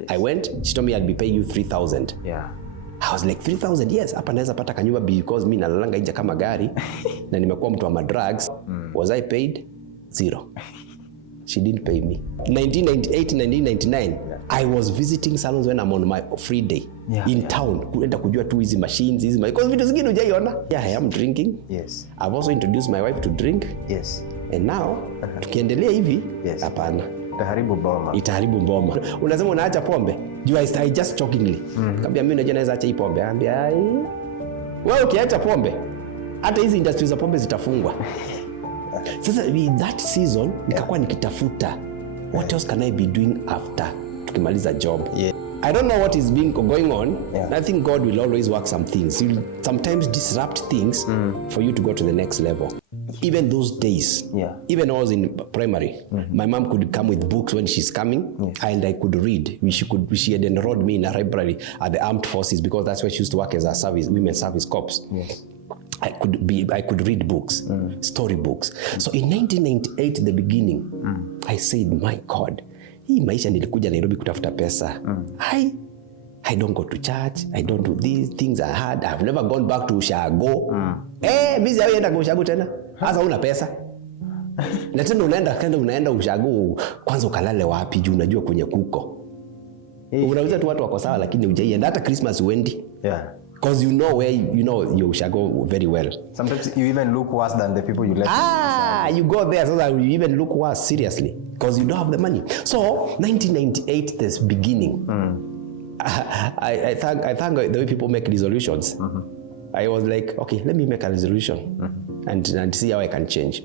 Yes. I went, she told me I'll be paying you 3,000. Yeah. I was like 3,000, yes, hapa naweza pata kanyumba because mimi nalalanga nje kama gari na nimekuwa mtu wa drugs. Was I paid? Zero. She didn't pay me. 1998, 1999, yeah. I was visiting salons when I'm on my free day in town. Kuenda kujua tu hizi machines, because vitu zingine hujaiona. Yeah, I am drinking. Yes. I've also introduced my wife to drink. Yes. And now, tukiendelea hivi, hapana. Itaharibu mboma. Unasema unaacha pombe? I just jokingly. Kaambia mimi unajua naweza acha hii pombe. Kaambia wewe ukiacha pombe, hata hizi industries za pombe zitafungwa. Sasa that season nikakuwa nikitafuta what else can I be doing after tukimaliza job. I don't know what is going on. I think God will always work some things. He will sometimes disrupt things for you to go to the next level. Even those days, even when I was in primary, my mom could come with books when she's coming, and I could read. She had enrolled me in a library at the armed forces because that's where she used to work as a women's service corps. I could read books, story books. So in 1998, the beginning, I said, my God, hii maisha nilikuja Nairobi kutafuta pesa. I don't go to church. I don't do these things I had. I've never gone back to Ushago. Mimi sijaenda kwa Ushago tena. Sasa una pesa. Na tena unaenda Ushago, kwanza ukalale wapi juu unajua kwenye kuko. Unauliza tu watu wako sawa lakini hujaienda hata Christmas uendi. Because you know where you know you shall go very well. Sometimes you even look worse than the people you left. You go there so that you even look worse, seriously, because you don't have the money. So 1998, this beginning. I thank the way people make resolutions. I was like, okay, let me make a resolution and see how I can change.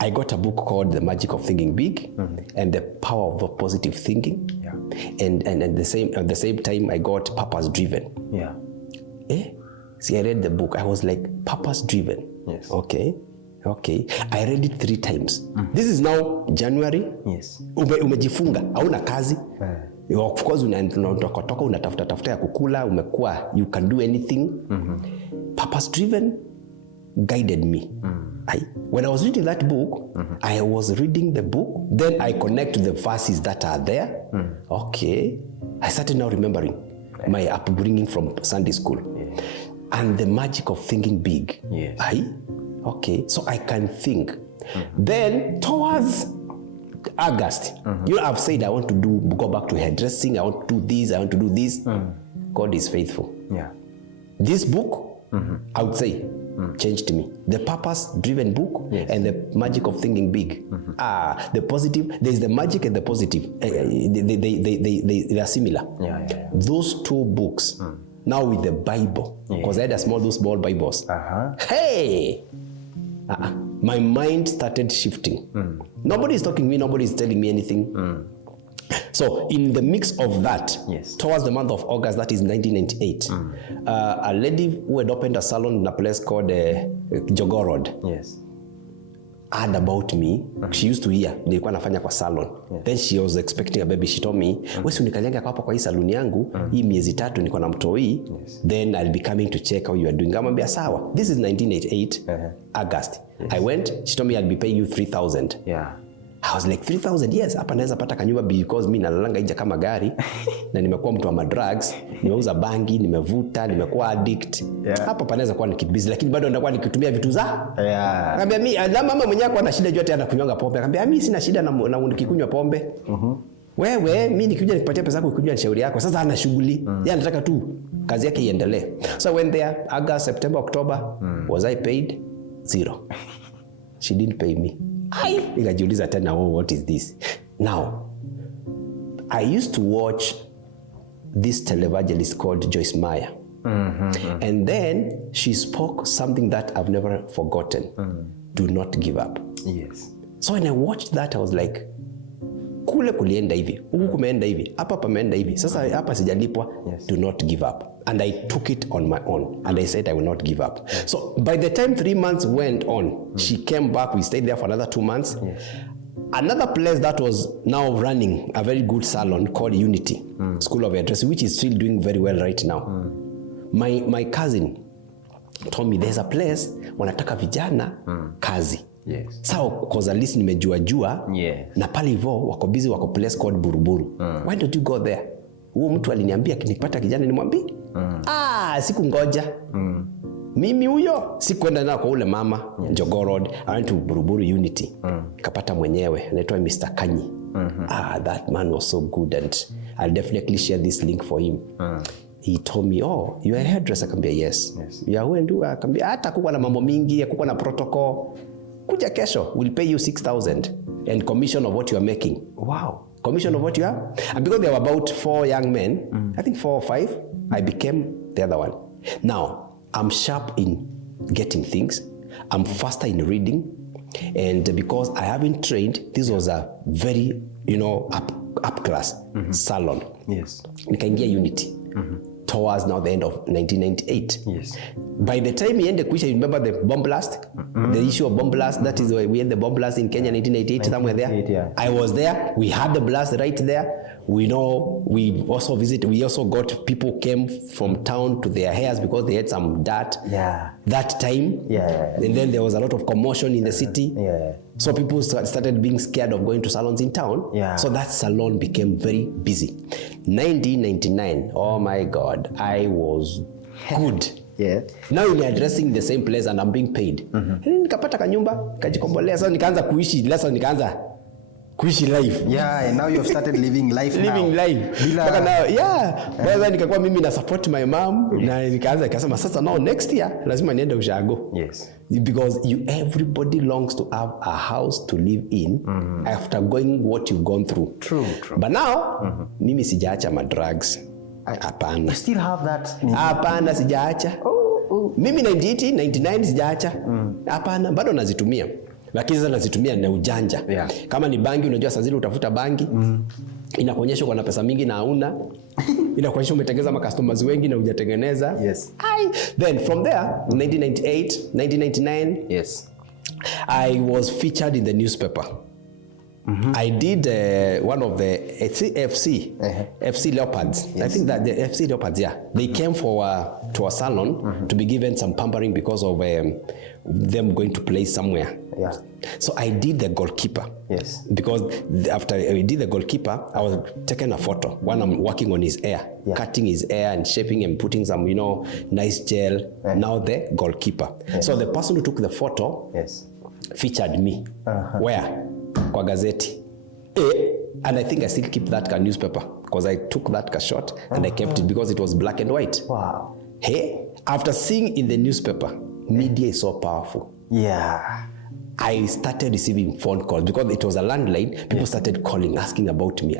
I got a book called The Magic of Thinking Big and the Power of Positive Thinking. And at the same time, I got Purpose Driven. See, I read the book. I was like, purpose driven. Yes. Okay. I read it 3 times. This is now January. Yes. Umejifunga, hauna kazi. Of course unatoka unatafuta ya kukula, umekuwa you can do anything. Purpose driven guided me. When I was reading that book, I was reading the book, then I connect the verses that are there. Okay. I started now remembering my upbringing from Sunday school. And the magic of thinking big. Okay, so I can think. Then towards August, you know, I've said I want to go back to hairdressing. I want to do this. I want to do this. God is faithful. This book, I would say, changed me. The purpose-driven book and the magic of thinking big. The positive. There's the magic and the positive. They are similar. Those 2 books. Now with the Bible, because I had those small Bibles. Hey! My mind started shifting. Nobody is talking to me, nobody is telling me anything. So in the mix of that, towards the month of August, that is 1998, a lady who had opened a salon in a place called Jogoo Road heard about me. She used to hear nilikuwa nafanya kwa salon. Then she was expecting a baby. She told me, wewe unikalianga hapa kwa hii salon yangu, hii miezi 3 niko na mtoi, then I'll be coming to check how you are doing. Ngamwambia sawa. This is 1988 August. I went, she told me I'll be paying you 3,000. I was like 3,000, yes, hapa naweza pata kanyumba because mimi nalalanga nje kama gari na nimekuwa mtu wa drugs, nimeuza bangi, nimevuta, nimekuwa addict. Hapa panaweza kuwa nikibusy lakini bado ndakuwa nikitumia vitu za. Akambia mimi na mama mwenyewe kwa na shida yote anakunywanga pombe. Akambia mimi sina shida na nikikunywa pombe. Wewe mimi nikikuja nikupatia pesa yako ukunywa ni shauri yako. Sasa ana shughuli. Yeye anataka tu kazi yake iendelee. So when there August, September, October, was I paid? Zero. She didn't pay me. Nikajiuliza tena, what is this? Now, I used to watch this televangelist called Joyce Meyer. And then she spoke something that I've never forgotten. Do not give up. So when I watched that, I was like, kule kulienda hivi, huku kumeenda hivi, hapa pameenda hivi. Sasa hapa sijalipwa. Do not give up. And I took it on my own. And I said I will not give up. So by the time 3 months went on, she came back. We stayed there for another 2 months. Another place that was now running a very good salon called Unity School of Hairdressing, which is still doing very well right now. My cousin told me there's a place wanataka vijana kazi. So cause at least nimejua na pale hivyo wako busy, wako place called Buruburu. Why don't you go there? huo mtu aliniambia kinipata kijana nimwambie. Siku ngoja. Mimi huyo sikuenda na kwa ule mama Jogoo Road. I went to Buruburu Unity. Kapata mwenyewe anaitwa Mr. Kanyi. That man was so good, and I'll definitely share this link for him. He told me, oh, you are a hairdresser? Akambia yes. Ya wewe ndio? Akambia hata kuko na mambo mingi, kuko na protocol. Kuja kesho, we'll pay you 6,000 and commission of what you are making. Wow. Commission of what you are? And because there were about 4 young men, I think 4 or 5, I became the other one. Now, I'm sharp in getting things. I'm faster in reading. And because I haven't trained, this was a very, up class salon. Yes. Nikaingia Unity. Towards now the end of 1998. Yes. By the time we ended Kuisha, you remember the bomb blast? The issue of bomb blast, that is why we had the bomb blast in Kenya 1988, somewhere there. Yeah. I was there. We had the blast right there. We also got people came from town to their hairs because they had some dirt that time. And then there was a lot of commotion in the city. So people started being scared of going to salons in town. So that salon became very busy. 1999, oh my God, I was good. Now you're addressing the same place and I'm being paid. Nikapata kanyumba, kajikombolea. Sasa nikaanza kuishi life. And now you've started living life now. Living life. Now, nikakuwa mimi na support my mom, na nikasema sasa now next year lazima niende ushago. Yes. Because everybody longs to have a house to live in after going what you've gone through. True. But now, mimi sijaacha ma drugs. Hapana. You still have that? Hapana, sijaacha. Mimi 98, 99 sijaacha. Hapana, bado nazitumia. Lakini sasa nazitumia na ujanja. Kama ni bangi, unajua saa zile utafuta bangi, inakuonyesha uko na pesa mingi na hauna. Inakuonyesha umetengeza customers wengi na hujatengeneza. Then from there, 1998, 1999, I was featured in the newspaper. I did one of the FC Leopards. I think that the FC Leopards, they came to a salon to be given some pampering because of them going to play somewhere. So I did the goalkeeper. Because after I did the goalkeeper, I was taking a photo when I'm working on his hair, cutting his hair and shaping and putting some, nice gel. Now the goalkeeper. So the person who took the photo featured me. Where? Kwa gazeti. And I think I still keep that newspaper because I took that shot and I kept it because it was black and white. Wow. After seeing in the newspaper, media is so powerful. I started receiving phone calls because it was a landline. People started calling, asking about me.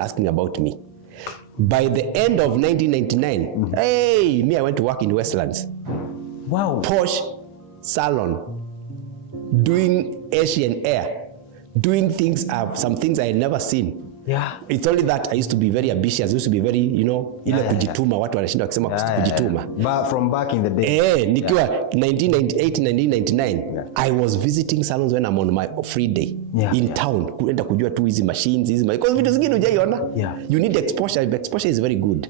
By the end of 1999, I went to work in Westlands. Wow. Posh salon, doing Asian hair. Doing things, some things I had never seen. It's only that I used to be very ambitious. I used to be very, ile kujituma. Watu wanashinda wakisema kujituma. But from back in the day. Nikiwa 1998, 1999, I was visiting salons when I'm on my free day in town. Kuenda kujua tu hizi machines, because vitu zingine hujaiona. You need exposure. Exposure is very good.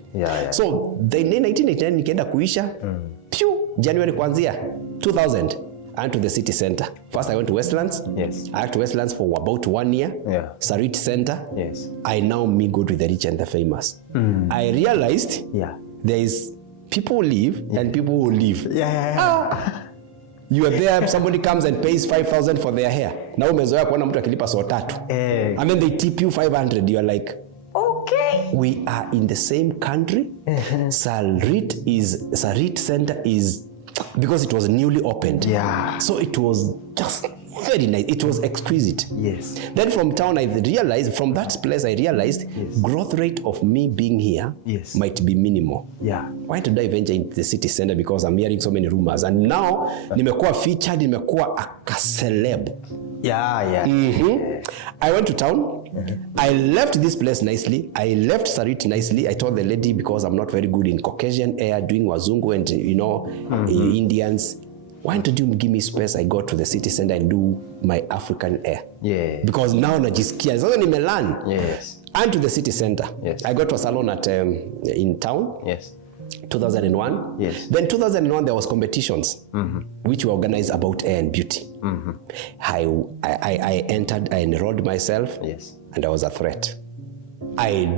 So, the 1999 nikaenda kuisha. January kwanzia 2000. I went to the city center. First, I went to Westlands. I went to Westlands for about 1 year. Sarit Center. I now mingled with the rich and the famous. I realized there is people who live and people who live. You are there, somebody comes and pays 5,000 for their hair. Now umezoea kuona mtu akilipa so tatu. And then they tip you 500. You are like, okay. We are in the same country. Sarit Center is because it was newly opened. So it was just very nice. It was exquisite. Then from town, from that place, I realized growth rate of me being here might be minimal. Why did I venture into the city center? Because I'm hearing so many rumors. And now, nimekuwa featured, nimekuwa a celeb. I went to town. I left this place nicely. I left Sarit nicely. I told the lady, because I'm not very good in Caucasian hair, doing wazungu and, Indians, why don't you give me space? I go to the city center and do my African hair. Because now najisikia. Sasa nimelearn. And to the city center. I got to a salon in town. 2001. Then 2001 there was competitions which were organized about hair and beauty. I entered, I enrolled myself, and I was a threat. I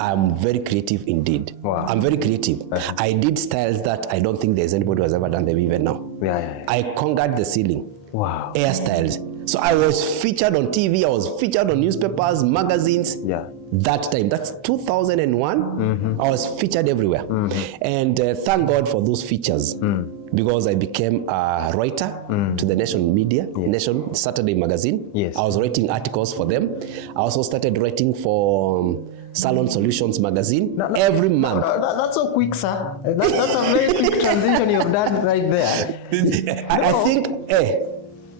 I'm very creative indeed. Wow. I'm very creative. I did styles that I don't think there's anybody who has ever done them even now. I conquered the ceiling. Wow. Hairstyles. So I was featured on TV, I was featured on newspapers, magazines. That time, that's 2001. I was featured everywhere. And thank God for those features. Because I became a writer to the Nation media, Nation Saturday magazine. I was writing articles for them. I also started writing for Salon Solutions magazine every month. That's so quick, sir. That's a very quick transition you've done right there. I think,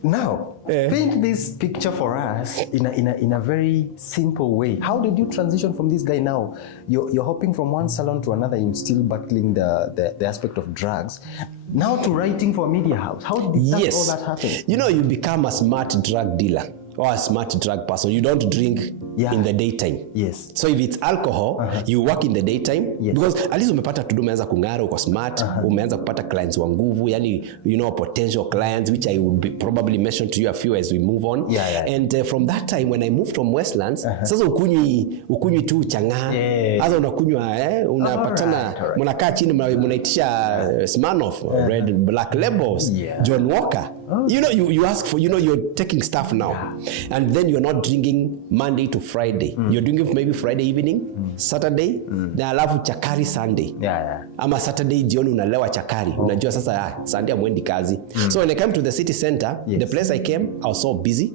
now, paint this picture for us in a very simple way. How did you transition from this guy now? You're hopping from one salon to another, you're still battling the aspect of drugs. Now to writing for a media house. How did all that happen? You know, you become a smart drug dealer or a smart drug person. You don't drink in the daytime. So if it's alcohol, you work in the daytime because at least umepata to do, umeanza kung'ara, uko smart, umeanza kupata clients wa nguvu, yani, you know, potential clients, which I will probably mention to you a few as we move on. And from that time, when I moved from Westlands, sasa ukunywi tu chang'aa, sasa unakunywa, unapatana, mnakaa chini, mnaitisha Smirnoff, Red Black Labels, John Walker. You know, you ask for, you know, you're taking stuff now. And then you're not drinking Monday to Friday. You're drinking maybe Friday evening, Saturday, na alafu chakari Sunday. Ama Saturday jioni unalewa chakari. Unajua sasa Sunday amwendi kazi. So when I came to the city center, the place I came, I was so busy.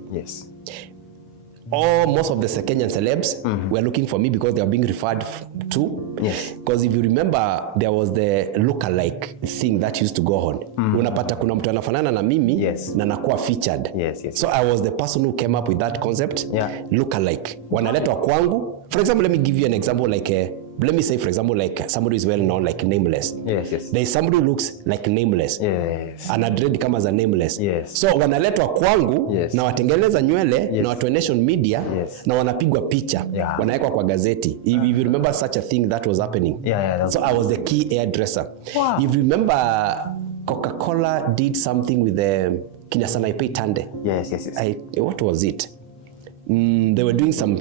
Most of the Kenyan celebs were looking for me because they were being referred to. Because if you remember, there was the lookalike thing that used to go on. Unapata kuna mtu anafanana na mimi na nakuwa featured. So I was the person who came up with that concept. Lookalike. Wanaletwa kwangu. For example, let me give you an example like let me say, for example, like somebody is well known, like Nameless. There is somebody who looks like Nameless. Anadread kama za Nameless. So wanaletwa kwangu na watengeneza nywele na watu wa Nation media na wanapigwa picha. Wanawekwa kwa gazeti. If you remember such a thing that was happening. So I was the key hairdresser. If you remember, Coca-Cola did something with the Kinasanaipe Tande. What was it? They were doing some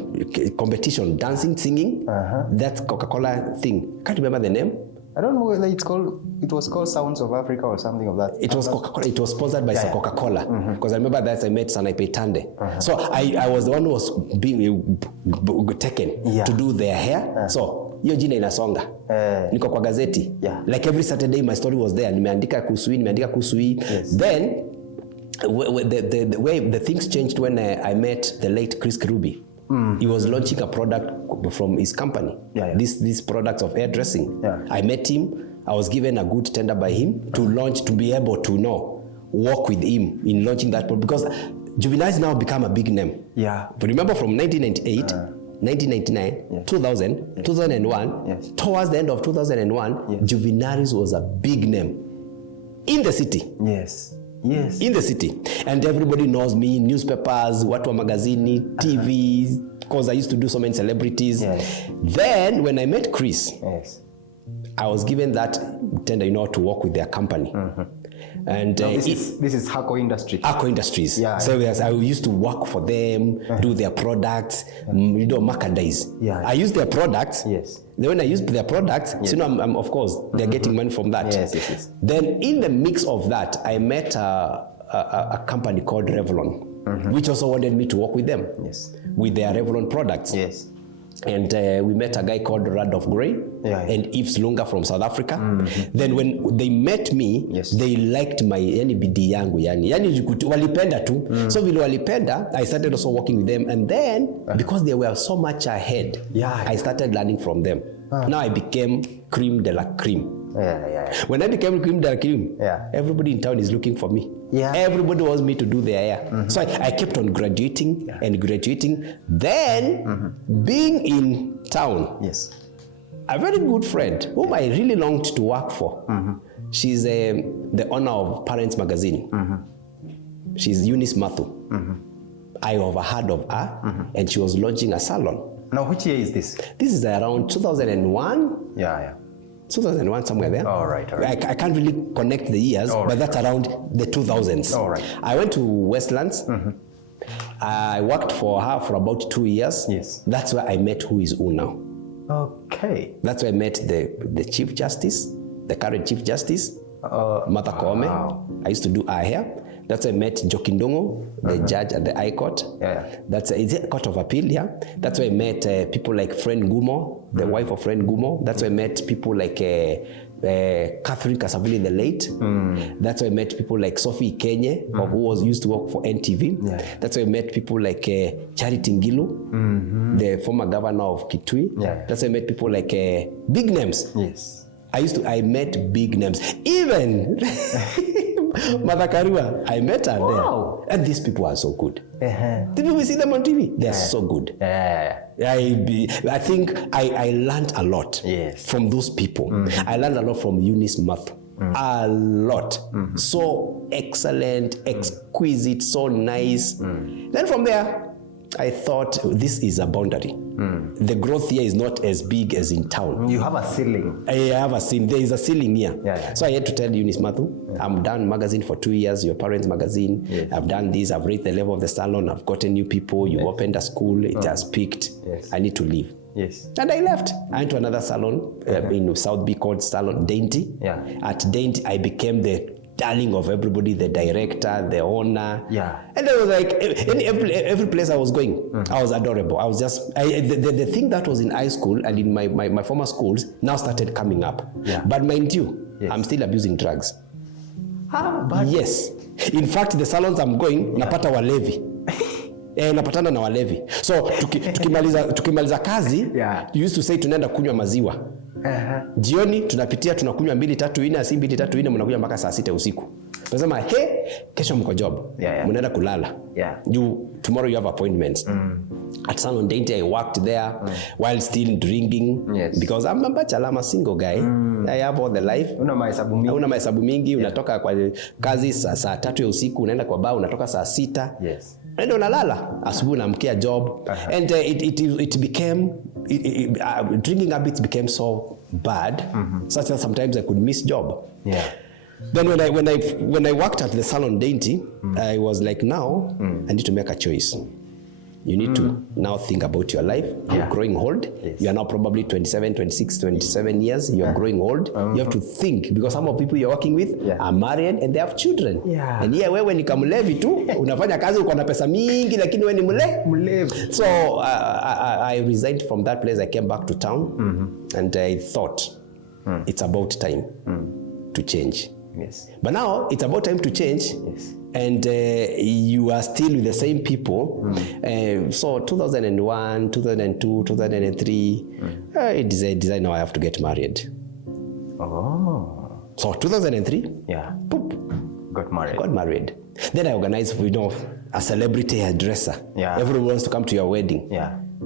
competition, dancing, singing. That's Coca-Cola thing. Can't remember the name. I don't know whether it was called Sounds of Africa or something of that. It was Coca-Cola. It was sponsored by Coca-Cola. Because I remember that I met Sanaipe Tande. So I was the one who was being taken to do their hair. So hiyo jina inasonga. Niko kwa gazeti. Like every Saturday my story was there. Nimeandika kuhusu hii. Then the way the things changed when I met the late Chris Kirubi. He was launching a product from his company. These products of hairdressing. I met him. I was given a good tender by him to be able to work with him in launching that product because Juvinaries now become a big name. But remember from 1998, 1999, 2000, 2001, towards the end of 2001, Juvinaries was a big name in the city. In the city. And everybody knows me, newspapers, watu wa magazini, TV, because I used to do so many celebrities. Then when I met Chris, I was given that tender, to work with their company. And this is Hako Industries. Hako Industries. So I used to work for them, do their products, merchandise. I use their products. Then when I use their products, so I'm of course they're getting money from that. Then in the mix of that, I met a company called Revlon, which also wanted me to work with them, with their Revlon products. And we met a guy called Randolph Gray and Yves Lunga from South Africa. Then when they met me, they liked my bidii yangu walipenda tu. So vile walipenda, I started also working with them. And then because they were so much ahead, I started learning from them. Now I became creme de la creme. When I became creme de la creme, everybody in town is looking for me. Everybody wants me to do their hair. So I kept on graduating and graduating. Then, being in town, a very good friend whom I really longed to work for. She's the owner of Parents Magazine. She's Eunice Mathu. I overheard of her, and she was launching a salon. Now, which year is this? This is around 2001. 2001, somewhere there. All right. I can't really connect the years, but that's around the 2000s. I went to Westlands. I worked for her for about 2 years. That's where I met who is who now. Okay. That's where I met the Chief Justice, the current Chief Justice, Martha Koome. I used to do her hair. That's where I met Jokindongo, the judge at the High Court. That's a Court of Appeal, That's where I met people like Friend Gumo, the wife of Friend Gumo. That's where I met people like Catherine Kasavuli, the late. That's where I met people like Sophie Kenye, who used to work for NTV. That's where I met people like Charity Ngilu, the former governor of Kitui. That's where I met people like big names. Yes. I met big names. Even Mother Karua, I met her there. And these people are so good. The people, we see them on TV, they're so good. I think I learned a lot from those people. I learned a lot from Eunice Mathu. A lot. So excellent, exquisite, so nice. Then from there, I thought this is a boundary. The growth here is not as big as in town. You have a ceiling. I have a ceiling. There is a ceiling here. So I had to tell Eunice Mathu, I'm done magazine for 2 years, your parents' magazine. I've done this, I've raised the level of the salon, I've gotten new people, you opened a school, it has peaked. I need to leave. And I left. I went to another salon in South B called Salon Dainty. At Dainty, I became the darling of everybody, the director, the owner. And I was like, every place I was going, I was adorable. I was just, the thing that was in high school and in my former schools now started coming up. But mind you, I'm still abusing drugs. Yes. In fact, the salons I'm going, napata walevi. Napatana na walevi. So, tukimaliza kazi, you used to say tunaenda kunywa maziwa. Jioni tunapitia tunakunywa 2 3 4 si 2 3 4 mnakunywa mpaka saa 6 usiku. Tunasema kesho mko job. Mnaenda kulala. Tomorrow you have appointments. At Salon Dainty I worked there while still drinking because I'm a bachelor, I'm a single guy. I have all the life. Una mahesabu mingi, unatoka kwa kazi saa 3 ya usiku, unaenda kwa bar unatoka saa 6. Ndio unalala, asubuhi unamkia job. And it became drinking habits became so bad such that sometimes I could miss job. Then when I worked at the Salon Dainty, I was like, now I need to make a choice. You need to now think about your life. You're growing old. You are now probably 27, 26, 27 years. You are growing old. You have to think because some of people you're working with are married and they have children. And wewe ni kamlevi tu, unafanya kazi uko na pesa mingi lakini wewe ni mlevi. So I resigned from that place. I came back to town and I thought it's about time to change. But now it's about time to change. And you are still with the same people. So 2001, 2002, 2003, I decided now I have to get married. So 2003, boop, got married. Then I organized, a celebrity hairdresser. Everyone wants to come to your wedding.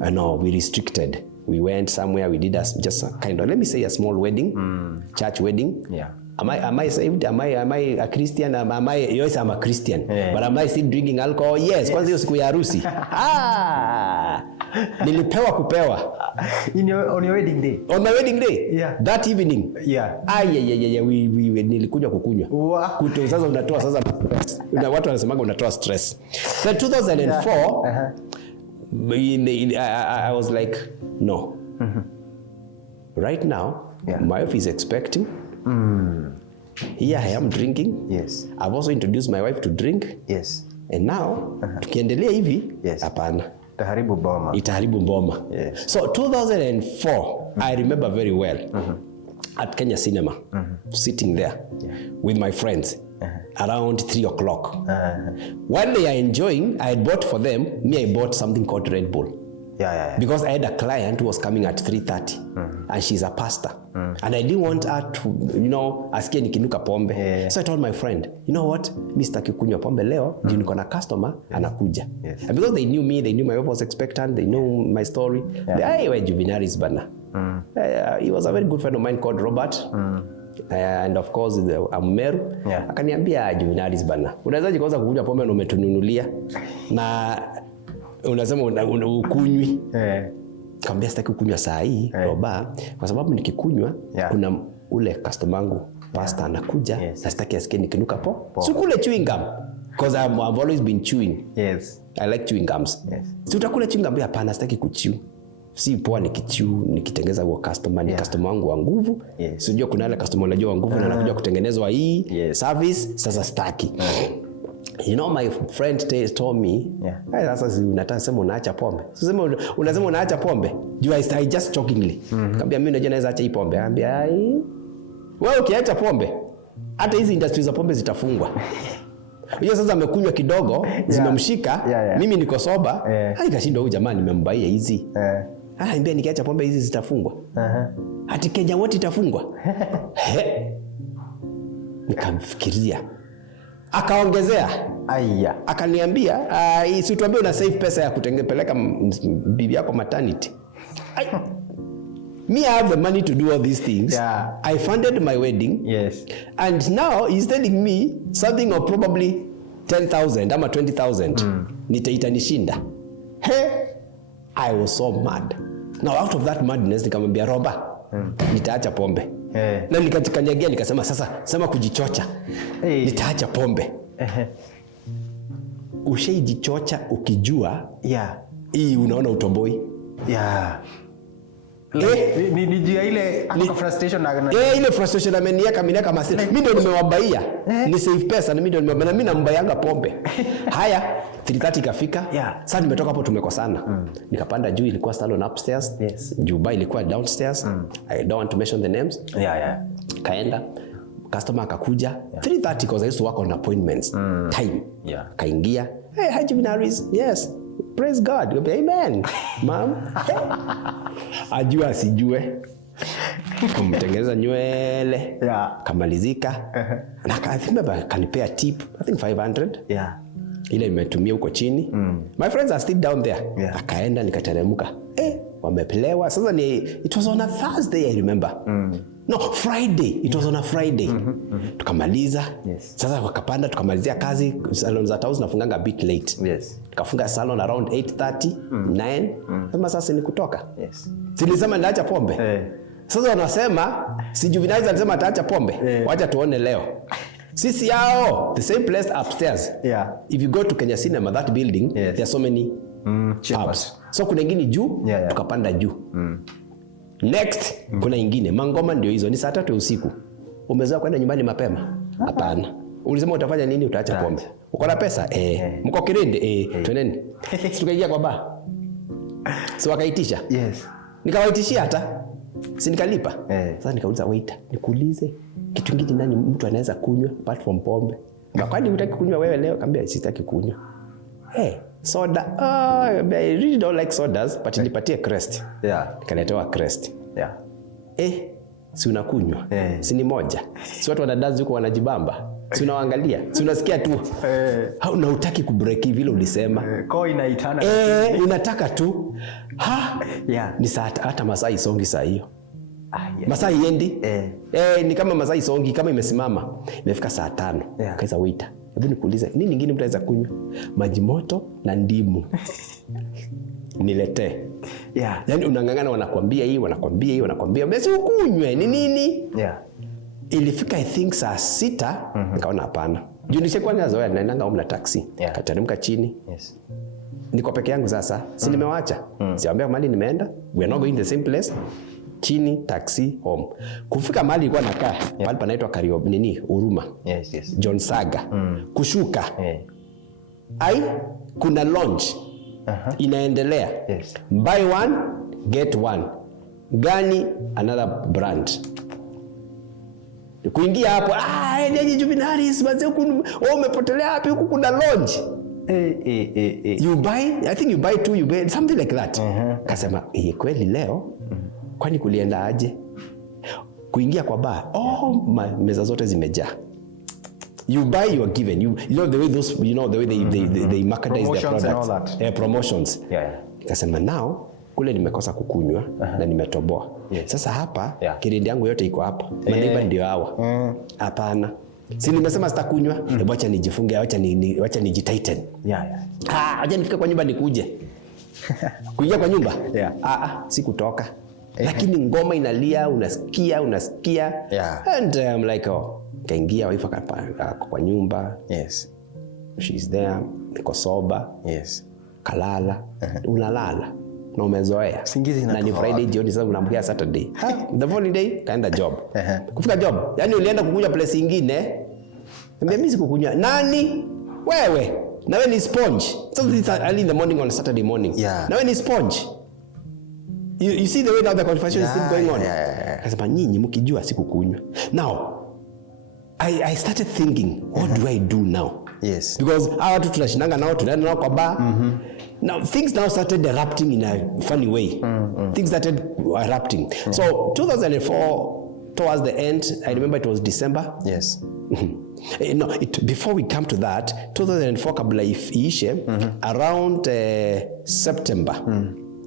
I know, we restricted. We went somewhere, we did just a kind of, let me say a small wedding, church wedding. Am I saved? Am I a Christian? Yes, I'm a Christian. But am I still drinking alcohol? Yes. Kwanza hiyo siku ya harusi. Nilipewa kupewa. On your wedding day? On my wedding day? That evening? We nilikunywa kukunywa. Sasa unatoa sasa stress. Watu wanasemaga unatoa stress. Then 2004, I was like, no. Right now, my wife is expecting. Here I am drinking. I've also introduced my wife to drink. And now, tukiendelea hivi, hapana. Itaharibu mboma. So 2004, I remember very well, at Kenya Cinema, sitting there with my friends around 3 o'clock. While they are enjoying, I had bought for them, I bought something called Red Bull. Because I had a client who was coming at 3:30 and she's a pastor. And I didn't want her to, asikie nikinuka pombe. So I told my friend, you know what? Mimi sitaki kunywa pombe leo, ndio niko na customer anakuja. And because they knew me, they knew my wife was expectant, they knew my story. They were Juvinaries bana. He was a very good friend of mine called Robert. And of course I'm Meru. Akaniambia Juvinaries bana. Unawezaje kwanza kukunywa pombe na umetununulia? Na unasema ukunywi. Kaambia sitaki kukunywa saa hii roba kwa sababu nikikunywa kuna ule customer wangu pastor anakuja na sitaki asikie nikinuka po. Sikule chewing gum because I've always been chewing. I like chewing gums. Si utakula chewing gum? Hapana, sitaki kuchew. si poa nikitengeza huo customer ni customer wangu wa nguvu. Sijua kuna wale customer unajua wa nguvu na anakuja kutengenezwa hii service, sasa staki. You know, my friend told me, sasa si unataka sema unaacha pombe. Sema unasema unaacha pombe. I just jokingly. Kaambia mimi najua naweza acha hii pombe. Kaambia wewe ukiacha pombe hata hizi industries za pombe zitafungwa. Hiyo sasa amekunywa kidogo, zimemshika, mimi niko soba, ikashindwa huyu jamaa nimembaia hizi. Niambia nikiacha pombe hizi zitafungwa. Hati Kenya wote itafungwa. Nikamfikiria. Akaongezea. Akaniambia, si tuambie una save pesa ya kutengepeleka bibi yako maternity. Me, I have the money to do all these things. I funded my wedding. And now he's telling me something of probably 10,000 ama 20,000. Nitanishinda. I was so mad. Now out of that madness nikamwambia Roba, nitaacha pombe. Na nikajikanyagia nikasema sasa sema kujichocha. Nitaacha pombe. Ushajichocha ukijua hii unaona utoboi. Nijia ile frustration na ile frustration ameniaka masira. Mimi ndio nimewabaia. Ni save pesa na mimi ndio nimewabaia. Mimi nambayanga pombe. Haya 3:30 ikafika. Sasa nimetoka hapo tumekosana. Nikapanda juu, ilikuwa salon upstairs. Juba ilikuwa downstairs. I don't want to mention the names. Kaenda customer akakuja 3:30 because I used to work on appointments time. Kaingia, hi Juvinaries. Yes. Praise God. Amen. Mom. Ajua asijue. Kumtengeneza nywele. Kamalizika. Na kanipea tip. I think 500. Ile nimetumia huko chini. My friends are still down there. Akaenda nikateremka. Wamepelewa. Sasa it was on a Thursday I remember. No, Friday. It was on a Friday. Tukamaliza. Sasa wakapanda tukamalizia kazi. Salon za tao zinafunganga a bit late. Tukafunga salon around 8:30, 9. Sasa ni kutoka. Silisema naacha pombe. Sasa wanasema si Juvinaries alisema ataacha pombe. Wacha tuone leo. Sisi yao the same place upstairs. If you go to Kenya Cinema, that building, there are so many pubs. So kuna ingine juu, tukapanda juu. Next, kuna ingine. Mangoma ndio hizo. Ni saa 3 usiku. Umezoea kwenda nyumbani mapema? Hapana. Ulisema utafanya nini? Utaacha pombe. Uko na pesa? Mko Kirende? Twendeni. Tukaingia kwa bar. So wakaitisha. Nikawaitishia hata. Si nikalipa. Sasa nikauliza waiter, nikuulize kitu kingine nani mtu anaweza kunywa apart from pombe? Kwani hutaki kunywa wewe leo? Kaambia sitaki kunywa. Soda. I really don't like sodas, but nipatie Crest. Nikaletewa Crest. Si unakunywa? Si ni moja. Si watu wanadazi huko wanajibamba. Si unaangalia? Si unasikia tu. Na hutaki kubreak vile ulisema. Kwa inaitana. Unataka tu. Ni saa hata masaa isongi saa hiyo. Masaa iendi. Ni kama masaa isongi kama imesimama. Imefika saa 5. Kaisa waiter. Hebu nikuulize, nini nyingine mtu anaweza kunywa? Maji moto na ndimu. Niletee. Yaani unangangana wanakuambia hii, basi ukunywe. Ni nini? Ilifika I think saa 6, nikaona hapana. Juu nishakuwa nazoea naendanga home na taxi. Kateremka chini. Niko peke yangu sasa. Si nimewaacha. Siwaambia mahali nimeenda. We are not going the same place. Chini taxi home. Kufika mahali ilikuwa nakaa. Pale panaitwa Huruma. John Saga. Kushuka. Kuna launch. Inaendelea. Buy one, get one. Gani another brand. Kuingia hapo, ni Juvinaries, basi umepotelea hapo huku kuna launch. You buy, I think you buy 2, you buy something like that. Kasema, kweli leo? Kwani kulienda aje? Kuingia kwa bar, meza zote zimejaa. You buy, you are given. You know the way those, the way they marketize their products. Promotions. Kasema now kule nimekosa kukunywa na nimetoboa. Sasa hapa kirindi yangu yote iko hapa. Maneiba ndio hawa. Hapana. Si nimesema sitakunywa, acha nijifunge, acha nijitighten. Acha nifike kwa nyumba nikuje. Kuingia kwa nyumba? Si kutoka. Lakini ngoma inalia, unasikia. And I'm like, kaingia wife kwa nyumba. She's there, niko soba. Kalala. Unalala. na umezoea. Usingizi na ni Friday jioni sasa unamkia Saturday. The following day kaenda job. Kufika job, yani ulienda kukunywa place nyingine. Mimi sikukunywa. Nani? Wewe. Na wewe ni sponge. So it's early in the morning on Saturday morning. Na wewe ni sponge. You see the way now the conversation is still going on. Kasema nyinyi mkijua sikukunywa. Now I started thinking, what do I do now? Yes. Because hawa watu tunashindanga nao, tunaenda nao kwa bar. Now things now started erupting in a funny way. Things started erupting. So 2004 towards the end, I remember it was December. Yes. No, before we come to that, 2004 kabla iishe, around September.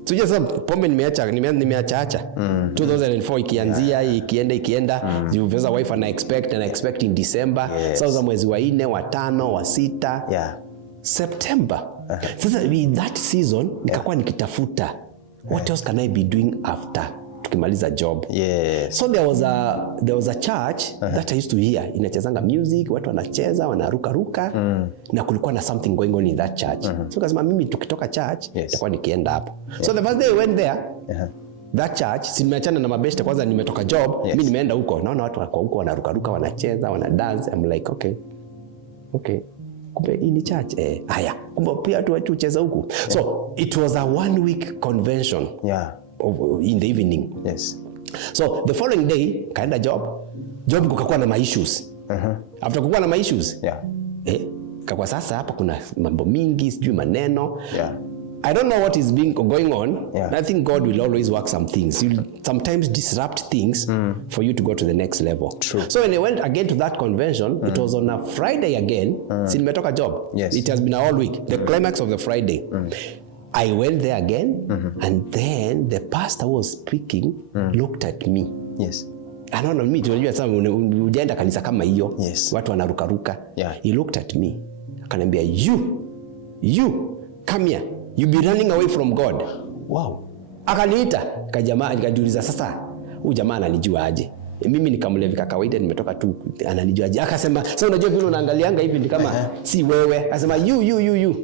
So just pombe nimeacha 2004 ikianzia ikienda Juveza wife ana expect in December. Sasa mwezi wa 4 wa 5 wa 6 September. Sasa that season nikakuwa nikitafuta what else can I be doing after tukimaliza job. So there was a church that I used to hear inachezanga music, watu wanacheza wanaruka na kulikuwa na something going on in that church. So kasema mimi tukitoka church nitakuwa nikienda hapo. So the first day I went there, that church, simeachana na mabeshte kwanza, nimetoka job, mimi nimeenda huko, naona watu wako huko wanaruka wanacheza wanadance. I'm like okay kumbe hii ni church haya kumbe pia watu wacheza huko. So it was a 1 week convention in the evening. So the following day kaenda job kukakuwa na issues. After kukakuwa na issues kwa sasa hapa kuna mambo mingi sijui maneno. I don't know what is going on. I think God will always work some things. He'll sometimes disrupt things for you to go to the next level. True. So when I went again to that convention, it was on a Friday again. Nimetoka job. It has been a whole week. The climax of the Friday. I went there again, and then the pastor who was speaking looked at me. I don't know, me tunajua sasa unaenda kanisa kama hiyo. Watu wanaruka. He looked at me. Akaniambia, you come here. You be running away from God. Wow. Akaniita kajamaa, nikajiuliza sasa huyu jamaa ananijua aje? Mimi nikamlevika kawaida, nimetoka tu, ananijua aje? Akasema sasa unajua vile unaangalianga hivi ni kama si wewe. Akasema you.